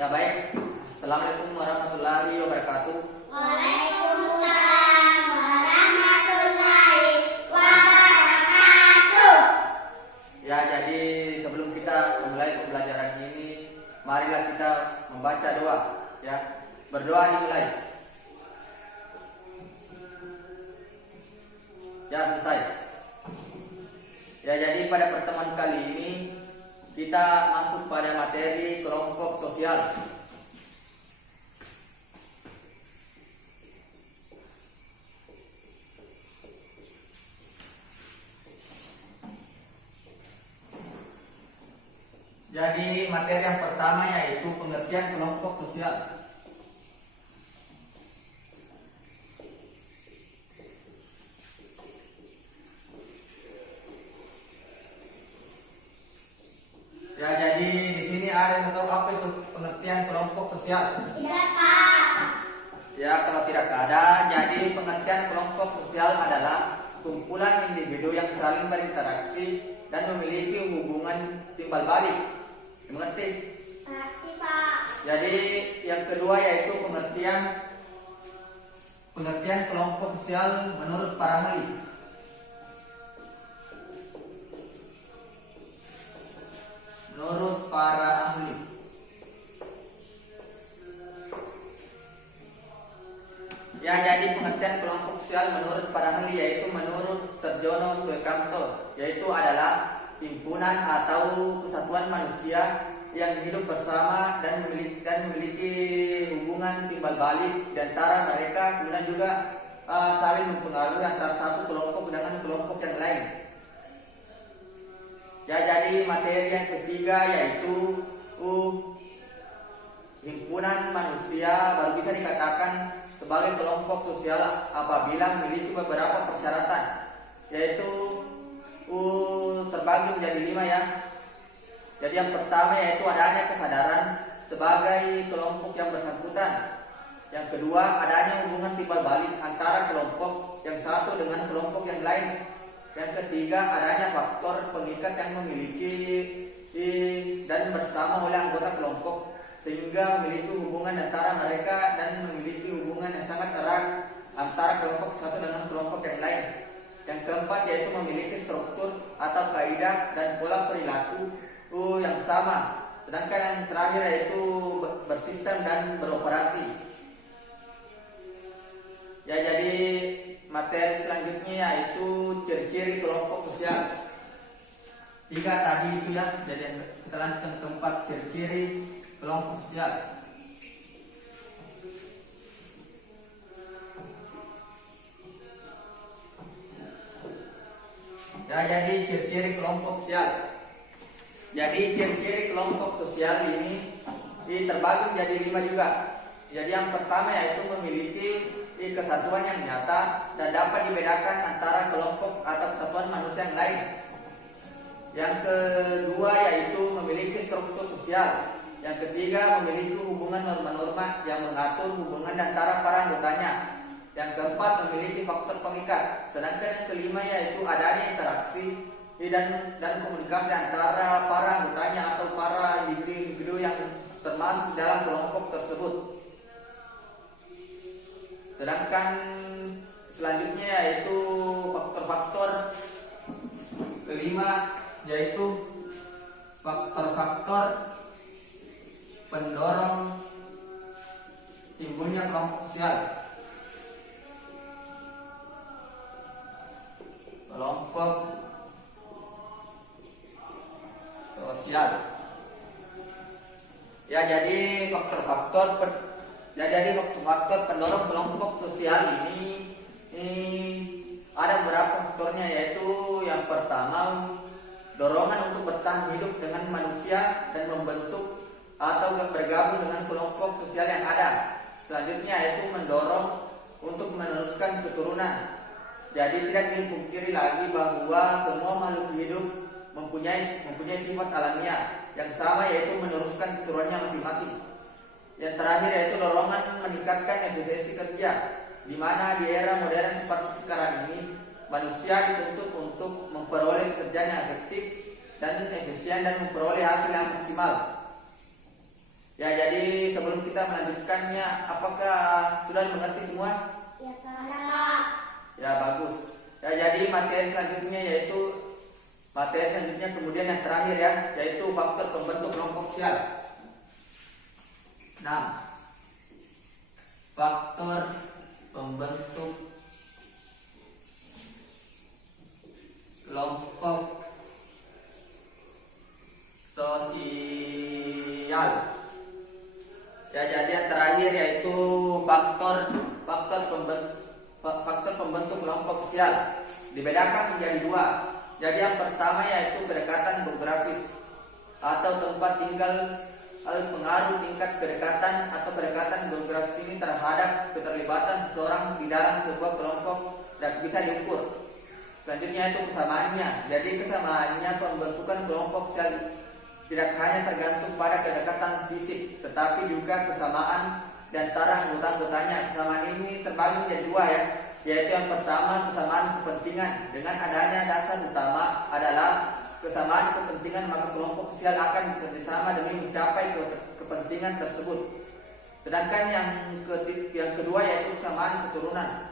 Ya baik, Assalamualaikum warahmatullahi wabarakatuh. Waalaikumsalam warahmatullahi wabarakatuh. Ya, jadi sebelum kita memulai pembelajaran ini, marilah kita membaca doa. Ya, berdoa dimulai. Ya, selesai. Ya, jadi pada pertemuan kali ini kita masuk pada materi kelompok sosial. Jadi materi yang pertama yaitu pengertian kelompok sosial. Ya, jadi di sini ada yang tahu apa itu pengertian kelompok sosial? Tidak, Pak. Ya, kalau tidak ada, jadi pengertian kelompok sosial adalah kumpulan individu yang saling berinteraksi dan memiliki hubungan timbal balik. Mengerti? Berarti, Pak. Jadi yang kedua yaitu pengertian kelompok sosial menurut para ahli. Menurut para ahli. Ya, jadi pengertian kelompok sosial menurut para ahli yaitu menurut Sarjono Suekamto, yaitu adalah himpunan atau kesatuan manusia yang hidup bersama dan memiliki hubungan timbal balik di antara mereka, kemudian juga saling mempengaruhi antara satu kelompok dengan kelompok yang lain. Ya, jadi materi yang ketiga yaitu himpunan manusia baru bisa dikatakan sebagai kelompok sosial apabila memiliki beberapa persyaratan, yaitu terbagi menjadi 5 ya. Jadi yang pertama yaitu adanya kesadaran sebagai kelompok yang bersangkutan. Yang kedua, adanya hubungan timbal balik antara kelompok yang satu dengan kelompok yang lain. Yang ketiga, adanya faktor pengikat yang memiliki dan bersama oleh anggota kelompok sehingga memiliki hubungan antara mereka dan memiliki hubungan yang sangat erat antara kelompok satu dengan kelompok yang lain. Yang keempat yaitu memiliki struktur atau kaidah dan pola perilaku yang sama. Sedangkan yang terakhir yaitu bersistem dan beroperasi. Ya, jadi materi selanjutnya yaitu ciri-ciri kelompok sosial. 3 tadi itu ya. Jadi kita lanjutkan keempat, ciri-ciri kelompok sosial. Ya, jadi ciri-ciri kelompok sosial. Jadi ciri-ciri kelompok sosial ini terbagi menjadi 5 juga. Jadi yang pertama yaitu memiliki kesatuan yang nyata dan dapat dibedakan antara kelompok atau kesatuan manusia yang lain. Yang kedua yaitu memiliki struktur sosial. Yang ketiga memiliki hubungan norma-norma yang mengatur hubungan antara para anggotanya. Yang keempat memiliki faktor pengikat. Sedangkan yang kelima yaitu adanya interaksi dan komunikasi antara para anggotanya atau para individu yang termasuk dalam kelompok tersebut. Sedangkan selanjutnya yaitu faktor-faktor kelima yaitu faktor-faktor pendorong timbulnya kelompok sosial. Kelompok sosial. Ya, jadi faktor-faktor pendorong kelompok sosial ini ada beberapa faktornya, yaitu yang pertama dorongan untuk bertahan hidup dengan manusia dan membentuk atau bergabung dengan kelompok sosial yang ada. Selanjutnya yaitu mendorong untuk meneruskan keturunan. Jadi tidak dipungkiri lagi bahwa semua makhluk hidup mempunyai sifat alamiah yang sama, yaitu meneruskan keturunannya masing-masing. Yang terakhir yaitu dorongan meningkatkan efisiensi kerja, di mana di era modern seperti sekarang ini manusia dituntut untuk memperoleh pekerjaan yang efektif dan efisien dan memperoleh hasil yang maksimal. Ya, jadi kita melanjutkannya. Apakah sudah mengerti semua? Ya, Pak. Ya, bagus. Ya, jadi materi selanjutnya kemudian yang terakhir ya, yaitu faktor pembentuk kelompok sosial. Nah, faktor pembentuk kelompok sosial. Ya, jadi yang terakhir yaitu faktor pembentuk kelompok sosial. Dibedakan menjadi dua. Jadi yang pertama yaitu kedekatan geografis atau tempat tinggal. Pengaruh tingkat kedekatan atau kedekatan geografis ini terhadap keterlibatan seseorang di dalam sebuah kelompok dan bisa diukur. Selanjutnya itu kesamaannya. Jadi kesamaannya pembentukan kelompok sosial tidak hanya tergantung pada kedekatan fisik, tetapi juga kesamaan di antara anggota-anggotanya. Kesamaan ini terbagi menjadi dua ya, yaitu yang pertama kesamaan kepentingan. Dengan adanya dasar utama adalah kesamaan kepentingan, maka kelompok sosial akan bekerjasama demi mencapai kepentingan tersebut. Sedangkan yang kedua yaitu kesamaan keturunan.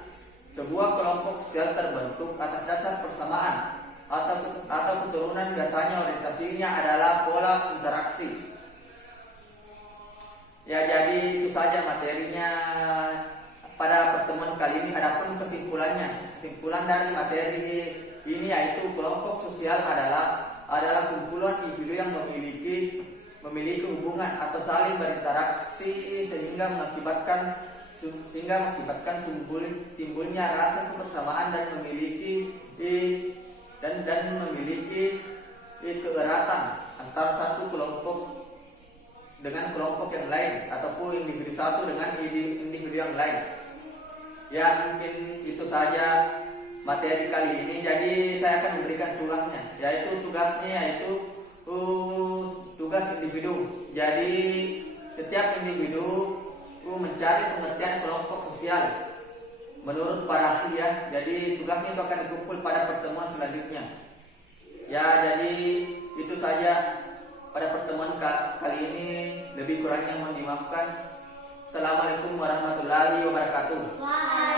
Sebuah kelompok sosial terbentuk atas dasar persamaan atau keturunan, biasanya orientasinya adalah pola interaksi. Ya, jadi itu saja materinya pada pertemuan kali ini. Adapun kesimpulan dari materi ini yaitu kelompok sosial adalah kumpulan individu yang memiliki hubungan atau saling berinteraksi sehingga mengakibatkan timbulnya rasa kebersamaan dan memiliki keeratan antara satu kelompok dengan kelompok yang lain ataupun individu satu dengan individu yang lain. Ya, mungkin itu saja materi kali ini. Jadi saya akan memberikan tugasnya, yaitu tugas individu. Jadi setiap individu mencari pengertian kelompok sosial menurut para ahli ya. Jadi tugasnya itu akan dikumpul pada pertemuan selanjutnya. Ya, jadi itu saja pada pertemuan kali ini. Lebih kurangnya mohon dimaafkan. Assalamualaikum warahmatullahi wabarakatuh. Waalaikumsalam.